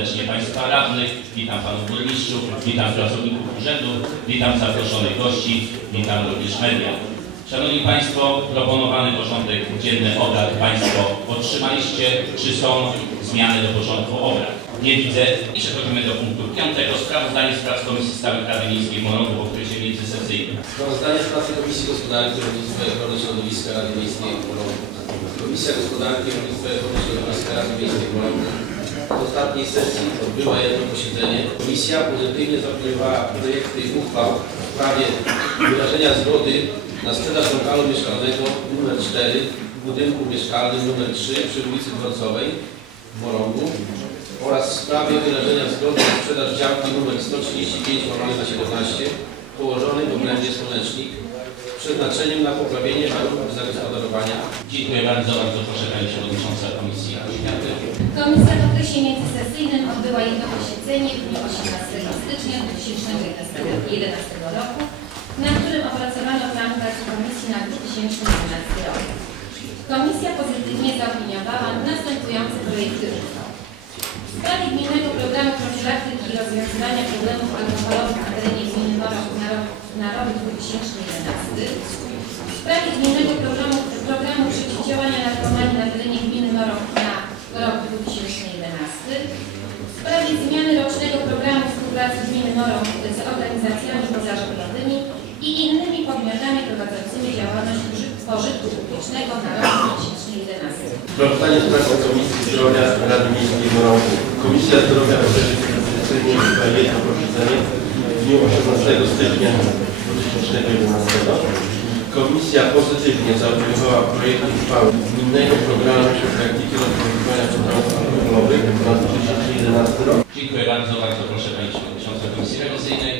serdecznie Państwa radnych, witam Panów Burmistrzów, witam pracowników urzędu, witam zaproszonych gości, witam również media. Szanowni Państwo, proponowany porządek dzienny obrad Państwo otrzymaliście. Czy są zmiany do porządku obrad? Nie widzę. I przechodzimy do punktu piątego. Sprawozdanie z prac Komisji Stałych Rady Miejskiej w Morągu w okresie międzysesyjnym. Sprawozdanie z pracy Komisji Gospodarki, Rolnictwa i Ochrony Środowiska Rady Miejskiej w Morągu. Komisja Gospodarki, Rolnictwa i Ochrony Środowiska Rady Miejskiej w Morągu w ostatniej sesji odbyła jedno posiedzenie. Komisja pozytywnie zaopiniowała projekty uchwał w sprawie wyrażenia zgody na sprzedaż lokalu mieszkalnego nr 4 w budynku mieszkalnym nr 3 przy ulicy Dworcowej w Morągu oraz w sprawie wyrażenia zgody na sprzedaż działki nr 135 łamane na 17 położonej w obrębie Słonecznik z przeznaczeniem na poprawienie warunków zagospodarowania Dziękuję bardzo. Bardzo proszę Pani Przewodnicząca Komisji Oświaty. Komisja jedno posiedzenie w dniu 18 stycznia 2011 roku, na którym opracowano plan pracy Komisji na 2011 rok. Komisja pozytywnie zaopiniowała następujące projekty. W sprawie Gminnego Programu Profilaktyki i Rozwiązywania Problemów Alkoholowych na terenie gminy Morok na rok, na rok 2011 w sprawie Gminnego Programu, programu Przeciwdziałania Narkomanii na terenie gminy Morok na rok 2011 w sprawie zmiany rocznego programu Morok z organizacjami pozarządowymi i innymi podmiotami prowadzącymi działalność pożytku publicznego na rok 2011. Sprawozdanie z pracy Komisji Zdrowia Rady Miejskiej w Morągu. Komisja Zdrowia odbyła jedno posiedzenie w dniu 18 stycznia 2011. Komisja pozytywnie zaopiniowała projekt uchwały Gminnego Programu Profilaktyki i Rozwiązywania Problemów Alkoholowych na 2011 rok. Dziękuję bardzo. Bardzo proszę Pani Przewodnicząca Komisji Rewizyjnej.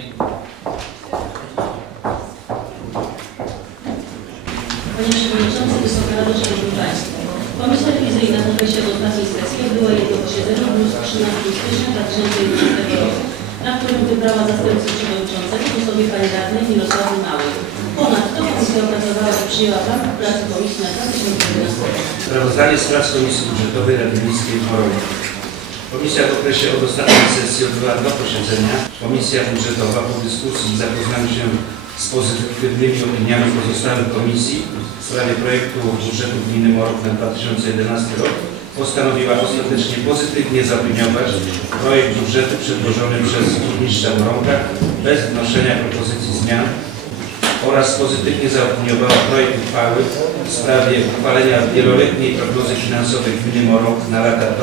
Panie Przewodniczący, Wysoka Rado, Szanowni Państwo. Rewizyjna w okresie od ostatniej sesji odbyła jedno posiedzenie w dniu 13 stycznia 2011 roku, na którym wybrała zastępcę przewodniczącego w osobie pani radnej Mirosławy Małej. Ponadto komisja opracowała i przyjęła plan pracy komisji na 2011 rok. Sprawozdanie z prac Komisji Budżetowej Rady Miejskiej w Morągu. Komisja w okresie od ostatniej sesji odbyła dwa posiedzenia. Komisja Budżetowa po dyskusji i zapoznaniu się z pozytywnymi opiniami pozostałych komisji. W sprawie projektu budżetu Gminy Morok na 2011 rok postanowiła ostatecznie pozytywnie zaopiniować projekt budżetu przedłożony przez burmistrza Morąga bez wnoszenia propozycji zmian oraz pozytywnie zaopiniowała projekt uchwały w sprawie uchwalenia wieloletniej prognozy finansowej Gminy Morok na lata 2011-2023.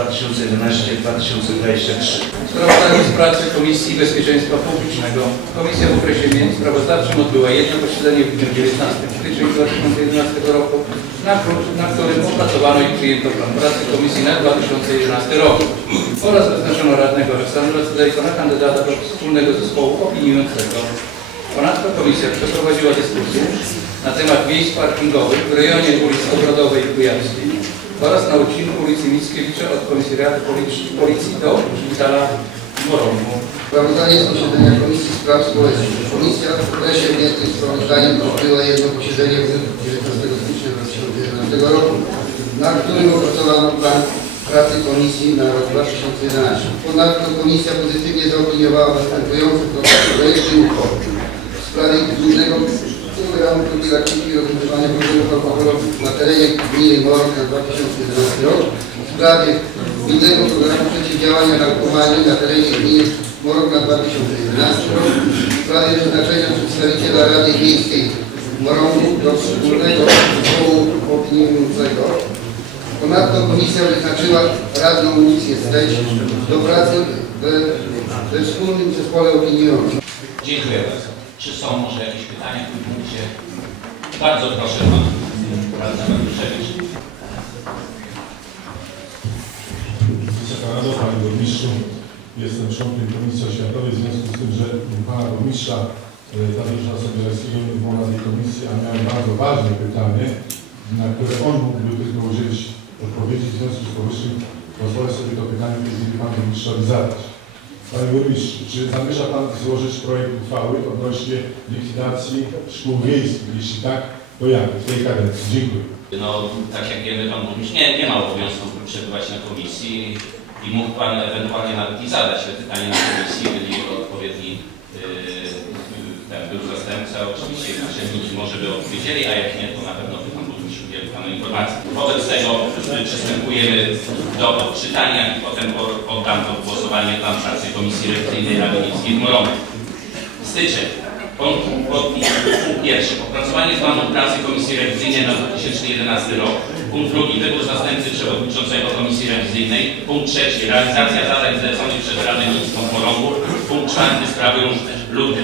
Sprawozdanie z pracy Komisji Bezpieczeństwa Publicznego. Komisja w okresie międzysprawozdawczym odbyła jedno posiedzenie w dniu 19 stycznia 2011 roku, na, na którym opracowano i przyjęto plan pracy Komisji na 2011 rok oraz wyznaczono radnego Aleksandra Cydejko na kandydata do wspólnego zespołu opiniującego. Ponadto Komisja przeprowadziła dyskusję na temat miejsc parkingowych w rejonie ulic Ogrodowej i Kujawskiej oraz na odcinku ulicy Mickiewicza od Komisariatu Policji- Policji do Szpitala Morągu. Sprawozdanie z posiedzenia Komisji Spraw Społecznych. Komisja w okresie objętym sprawozdaniem odbyła jedno posiedzenie w dniu 19 stycznia 2011 roku, na którym opracowano plan pracy Komisji na rok 2011. Ponadto Komisja pozytywnie zaopiniowała następujące projekty uchwał sprawie gminnego programu profilaktyki i rozwiązywania problemów alkoholowych na terenie gminy Morok na 2011 rok, w sprawie gminnego programu przeciwdziałania narkomanii na terenie gminy Morok na 2011 rok, w sprawie wyznaczenia przedstawiciela Rady Miejskiej Morągu do wspólnego zespołu opiniującego. Ponadto komisja wyznaczyła radną Lucję Steć do pracy we, we wspólnym zespole opiniującym. Dziękuję bardzo. Czy są może jakieś pytania w tym punkcie? Bardzo proszę Pan Radny Andruszewicz. Wysoka Rado, Panie Burmistrzu, jestem członkiem Komisji Oświatowej, w związku z tym, że Pana Burmistrza e, Tadeusza Sobierskiego nie było na tej komisji, a miałem bardzo ważne pytanie, na które on mógłby tylko udzielić odpowiedzi, w związku z powyższym pozwolę sobie to pytanie między Panu Burmistrzowi zadać. Panie Burmistrzu, czy zamierza Pan złożyć projekt uchwały odnośnie likwidacji szkół wiejskich? Jeśli tak, to jak w tej kadencji? Dziękuję. No, tak jak wiemy, Pan Burmistrz nie, nie ma obowiązku przebywać na komisji. i mógł Pan ewentualnie nawet i zadać te pytania na komisji, byli odpowiedni yy, ten był zastępca, oczywiście naczelniki może by odpowiedzieli, a jak nie, to na pewno by Panu informacji. Wobec tego przystępujemy do odczytania i potem po- poddam do głosowania plan pracy Komisji Rewizyjnej Rady Miejskiej w Morowie. Styczeń. Punkt, punkt pierwszy. Opracowanie planu pracy Komisji Rewizyjnej na 2011 rok. Punkt drugi. Wybór zastępcy przewodniczącego Komisji Rewizyjnej. Punkt trzeci. Realizacja zadań zleconych przez Radę Miejską Chorągów. Punkt czwarty. Sprawy różne. Luty.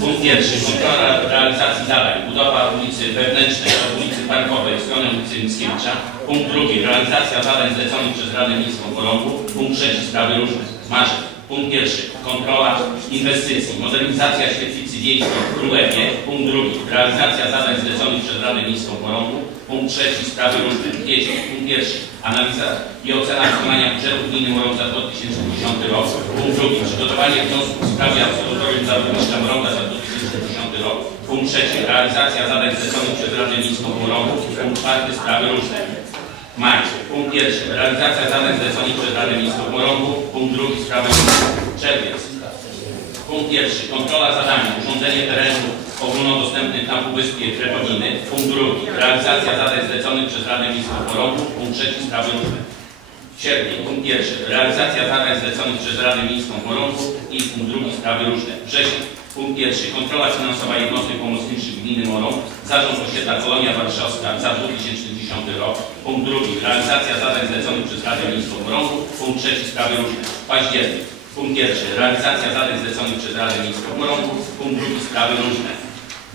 Punkt pierwszy. Kontrola realizacji zadań. Budowa ulicy Wewnętrznej od ulicy Parkowej w stronę ulicy Mickiewicza. Punkt drugi. Realizacja zadań zleconych przez Radę Miejską Chorągów. Punkt trzeci. Sprawy różne. Marzec. Punkt pierwszy. Kontrola inwestycji. Modernizacja świetlicy wiejskiej w Królewie. Punkt drugi. Realizacja zadań zleconych przez Radę Miejską Porągu. Punkt trzeci. Sprawy. Kwiecień. Punkt pierwszy. Analiza i ocena wykonania budżetu gminy za 2010 rok. Punkt drugi. Przygotowanie wniosku w sprawie absolutorium dla burmistrza Mrąga za 2010 rok. Punkt trzeci. Realizacja zadań zleconych przez Radę Miejską Porągu. Punkt czwarty. Sprawy różne. Maj. Punkt pierwszy. Realizacja zadań zleconych przez Radę Miejską Morągu. Punkt drugi. Sprawy Czerwiec. Punkt pierwszy. Kontrola zadania. Urządzenie terenów ogólnodostępnych na Półwyspie Krepowiny. Punkt drugi. Realizacja zadań zleconych przez Radę Miejską Morągu. Punkt trzeci. Sprawy różne. Sierpień. Punkt pierwszy. Realizacja zadań zleconych przez Radę Miejską Morągu. I punkt drugi. Sprawy różne. Wrzesień. Punkt pierwszy. Kontrola finansowa jednostek pomocniczych gminy Morąg. Zarząd osiedla Kolonia Warszawska za 2010 rok. Punkt drugi. Realizacja zadań zleconych przez Radę Miejską Morągu. Punkt trzeci. Sprawy różne. Październik. Punkt pierwszy. Realizacja zadań zleconych przez Radę Miejską Morągu. Punkt drugi. Sprawy różne.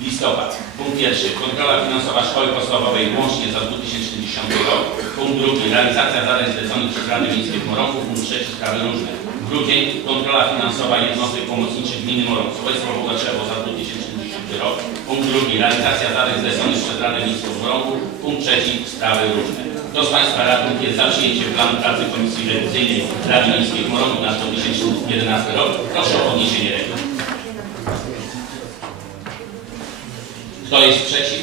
Listopad. Punkt pierwszy. Kontrola finansowa Szkoły Podstawowej łącznie za 2010 rok. Punkt drugi. Realizacja zadań zleconych przez Radę Miejską Morągu. Punkt trzeci. Sprawy różne. Grudzień. Kontrola finansowa jednostek pomocniczych gminy Morąg. Sołectwo Bogaczewo za 2010 rok. Punkt drugi. Realizacja zadań zleconych przez Radę Miejską Morągu. Punkt trzeci. Sprawy różne. Kto z Państwa radnych jest za przyjęciem planu pracy Komisji Rewizyjnej Rady Miejskiej w Morągu na 2011 rok? Proszę o podniesienie ręki. Kto jest przeciw?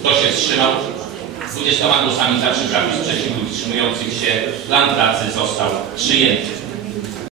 Kto się wstrzymał? 20 głosami za przy braku sprzeciwu i wstrzymujących się plan pracy został przyjęty.